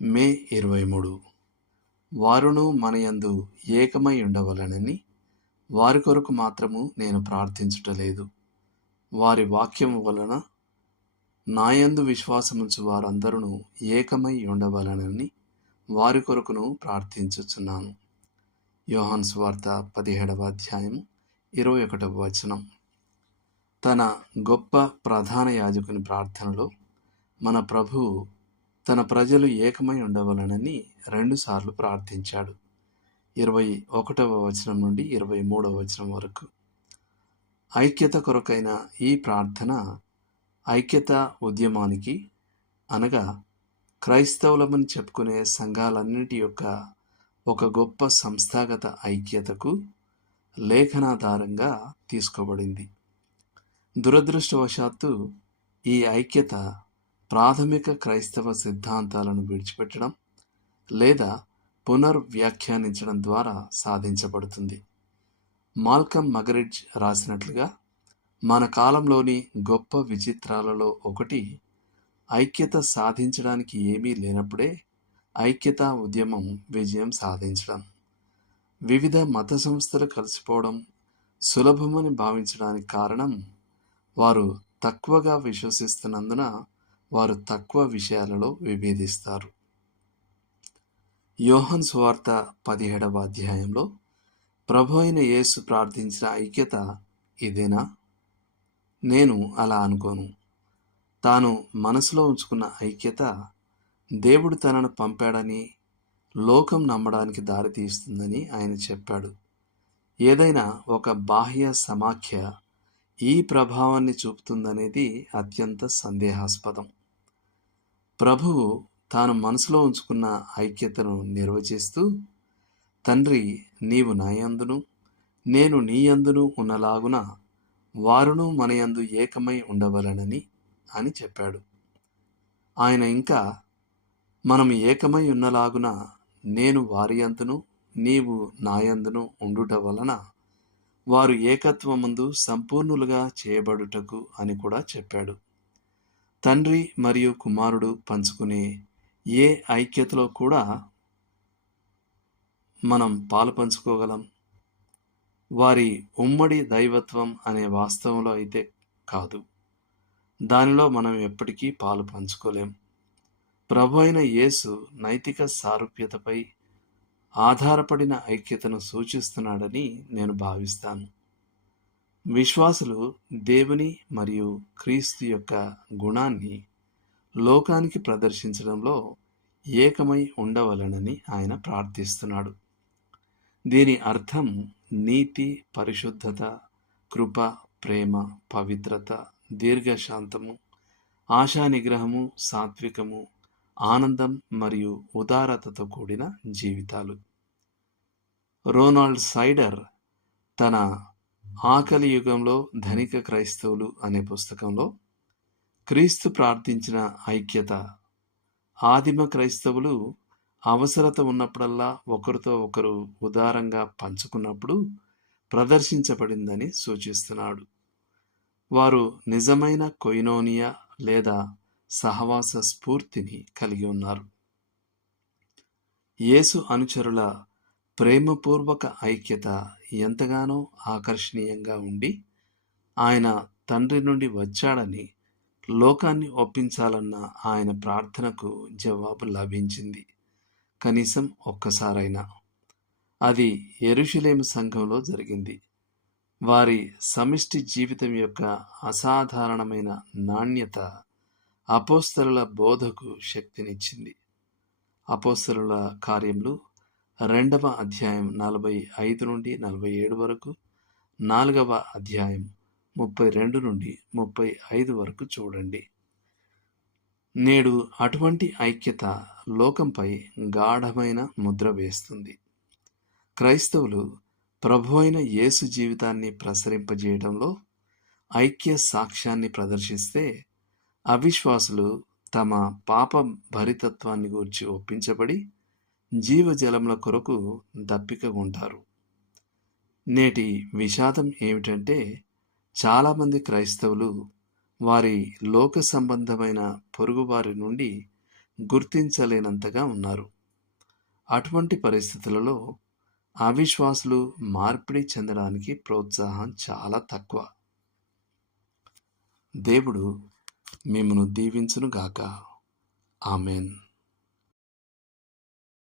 మే 23. వారును మనయందు ఏకమై ఉండవలెనని వారి కొరకు మాత్రము నేను ప్రార్థించుటలేదు. వారి వాక్యము వలన నాయందు విశ్వాసముంచు వారందరూ ఏకమై ఉండవలెనని వారి కొరకును ప్రార్థించుచున్నాను. యోహాను సువార్త 17వ అధ్యాయం 21వ వచనం. తన గొప్ప ప్రధాన యాజకుని ప్రార్థనలో మన ప్రభువు తన ప్రజలు ఏకమై ఉండవలనని 2 సార్లు ప్రార్థించాడు. 21వ వచనం నుండి 23వ వచనం వరకు. ఐక్యత కొరకైన ఈ ప్రార్థన ఐక్యతా ఉద్యమానికి, అనగా క్రైస్తవులమని చెప్పుకునే సంఘాలన్నిటి యొక్క ఒక గొప్ప సంస్థాగత ఐక్యతకు లేఖనాధారంగా తీసుకోబడింది. దురదృష్టవశాత్తు ఈ ఐక్యత ప్రాథమిక క్రైస్తవ సిద్ధాంతాలను విడిచిపెట్టడం లేదా పునర్వ్యాఖ్యానించడం ద్వారా సాధించబడుతుంది. మాల్కమ్ మగరిడ్జ్ రాసినట్లుగా, మన కాలంలోని గొప్ప విచిత్రాలలో ఒకటి ఐక్యత సాధించడానికి ఏమీ లేనప్పుడే ఐక్యతా ఉద్యమం విజయం సాధించడం. వివిధ మత సంస్థలు కలిసిపోవడం సులభమని భావించడానికి కారణం, వారు తక్కువగా విశ్వసిస్తున్నందున వారు తక్కువ విషయాలలో విభేదిస్తారు. యోహాను సువార్త 17వ అధ్యాయంలో ప్రభు అయిన యేసు ప్రార్థించిన ఐక్యత ఇదేనా? నేను అలా అనుకోను. తాను మనసులో ఉంచుకున్న ఐక్యత దేవుడు తనను పంపాడని లోకం నమ్మడానికి దారితీస్తుందని ఆయన చెప్పాడు. ఏదైనా ఒక బాహ్య సమాఖ్య ఈ ప్రభావాన్ని చూపుతుందనేది అత్యంత సందేహాస్పదం. ప్రభువు తాను మనసులో ఉంచుకున్న ఐక్యతను నిర్వచిస్తూ, తండ్రి, నీవు నాయందును నేను నీయందును ఉన్నలాగున వారును మనయందు ఏకమై ఉండవలెనని అని చెప్పాడు. ఆయన ఇంకా, మనం ఏకమై ఉన్నలాగున నేను వారి యందును నీవు నాయందును ఉండుట వలన వారు ఏకత్వమందు సంపూర్ణులుగా చేయబడుటకు అని కూడా చెప్పాడు. తండ్రి మరియు కుమారుడు పంచుకునే ఏ ఐక్యతలో కూడా మనం పాలు పంచుకోగలం. వారి ఉమ్మడి దైవత్వం అనే వాస్తవంలో అయితే కాదు. దానిలో మనం ఎప్పటికీ పాలు పంచుకోలేం. ప్రభు అయిన యేసు నైతిక సారూప్యతపై ఆధారపడిన ఐక్యతను సూచిస్తున్నాడని నేను భావిస్తాను. విశ్వాసులు దేవుని మరియు క్రీస్తు యొక్క గుణాన్ని లోకానికి ప్రదర్శించడంలో ఏకమై ఉండవలెనని ఆయన ప్రార్థిస్తున్నాడు. దీని అర్థం నీతి, పరిశుద్ధత, కృప, ప్రేమ, పవిత్రత, దీర్ఘశాంతము, ఆశా నిగ్రహము, సాత్వికము, ఆనందం మరియు ఉదారతతో కూడిన జీవితాలు. రోనాల్డ్ సైడర్ తన ఆకలి యుగంలో ధనిక క్రైస్తవులు అనే పుస్తకంలో క్రీస్తు ప్రార్థించిన ఐక్యత ఆదిమ క్రైస్తవులు అవసరత ఉన్నప్పుడల్లా ఒకరితో ఒకరు ఉదారంగా పంచుకున్నప్పుడు ప్రదర్శించబడిందని సూచిస్తున్నాడు. వారు నిజమైన కొయినోనియా లేదా సహవాస స్ఫూర్తిని కలిగి ఉన్నారు. యేసు అనుచరుల ప్రేమపూర్వక ఐక్యత ఎంతగానో ఆకర్షణీయంగా ఉండి, ఆయన తండ్రి నుండి వచ్చాడని లోకాన్ని ఒప్పించాలన్న ఆయన ప్రార్థనకు జవాబు లభించింది, కనీసం ఒక్కసారైనా. అది యెరూషలేము సంఘంలో జరిగింది. వారి సమిష్టి జీవితం యొక్క అసాధారణమైన నాణ్యత అపోస్తలుల బోధకు శక్తినిచ్చింది. అపోస్తలుల కార్యములు 2వ అధ్యాయం 45 నుండి 47 వరకు, 4వ అధ్యాయం 32 నుండి 35 వరకు చూడండి. నేడు అటువంటి ఐక్యత లోకంపై గాఢమైన ముద్ర వేస్తుంది. క్రైస్తవులు ప్రభు అయిన యేసు జీవితాన్ని ప్రసరింపజేయడంలో ఐక్య సాక్ష్యాన్ని ప్రదర్శిస్తే, అవిశ్వాసులు తమ పాప భరితత్వాన్ని గూర్చి ఒప్పించబడి జీవజలముల కొరకు దప్పిక ఉంటారు. నేటి విషాదం ఏమిటంటే, చాలామంది క్రైస్తవులు వారి లోక సంబంధమైన పొరుగువారి నుండి గుర్తించలేనంతగా ఉన్నారు. అటువంటి పరిస్థితులలో అవిశ్వాసులు మార్పిడి చెందడానికి ప్రోత్సాహం చాలా తక్కువ. దేవుడు మిమ్మును దీవించునుగాక. ఆమెన్.